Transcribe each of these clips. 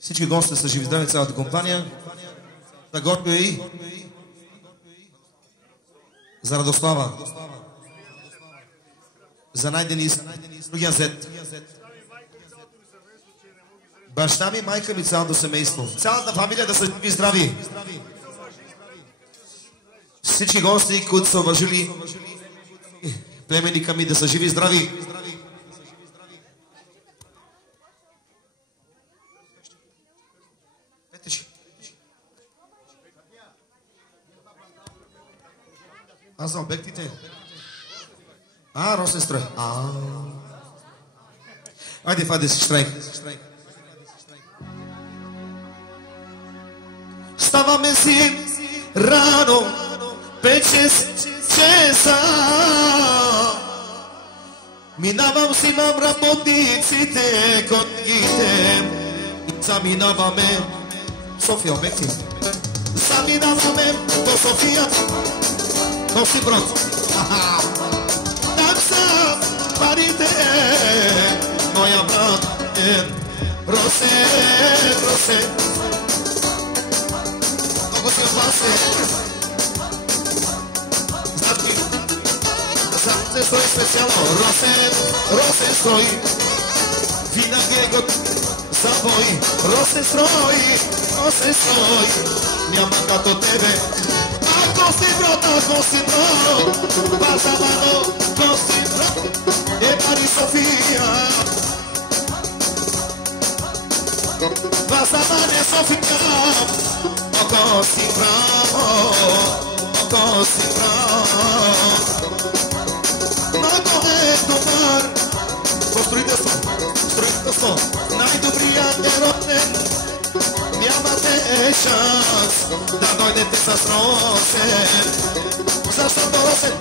Всички гости са живи здрави, цялата компания. Да готвя и за Радослава, за Найденис, другия зет. Баща ми, майка ми, цялото семейство. Цялата фамилия да са живи и здрави. Всички гости, които са уважили племенника ми, да са живи и здрави. Аз за обектите. Росен строй. Айде, фаде си штрайк. Ставаме си рано, 5-6 часа. Минавам си нам работниците, конгите. Заминаваме София, обекти. Заминаваме до София. Носи брод. Там са парите, моя брат е Росен, Росен. Много си опасен. Задки, задне строй специално. Росен, Росен строй. Винаги е год за бой. Росен строй, Росен строй. Няма като тебе. Gosti brot, Balsamano, gosti brot, e Mari Sofia. Balsamano e Sofia, o gosti brot. No corretto mar, costruite sto, najdobria eroten. Нямате шанс да дойдете с Росен. Защото Росен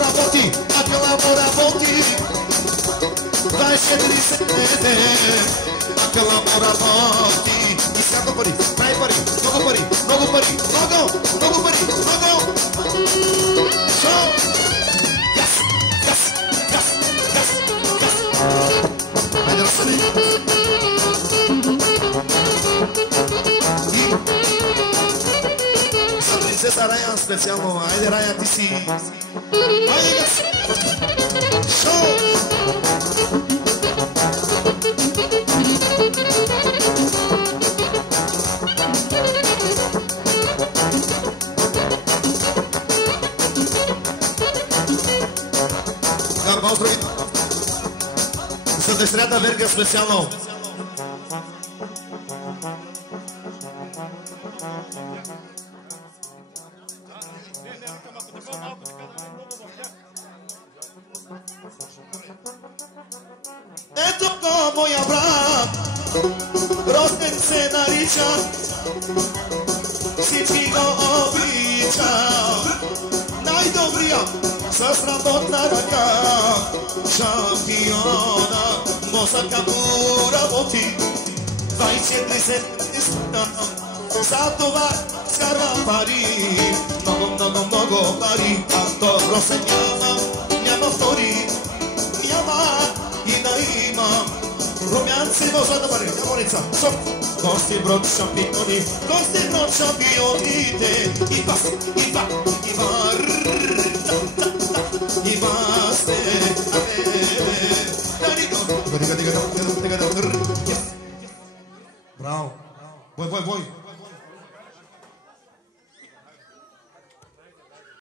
работи, Акела му работи 24 седмици. Акела му работи. Иска пари, прави пари, много пари, много пари, много пари, много. Шоу! Гас, гас, гас, гас, гас. Хайде, Росен. Принцеса Раян специално. Айде, Раян, ти си. Айде, газ! Шоу! Поздрави! За дъщерята Верка специално. Ето го моя брат, Росен се нарича, всички го обича. Най-добрия с работна ръка, шампиона, мозъка му работи 24 седмици. За това скарва пари, много пари, а то Росен няма втори, няма и да има. Румянци може да бъде, няма лица. Гости брод шампиони, гости брод шампионите. И вас, и вас, и вас, и вас, браво. Бой.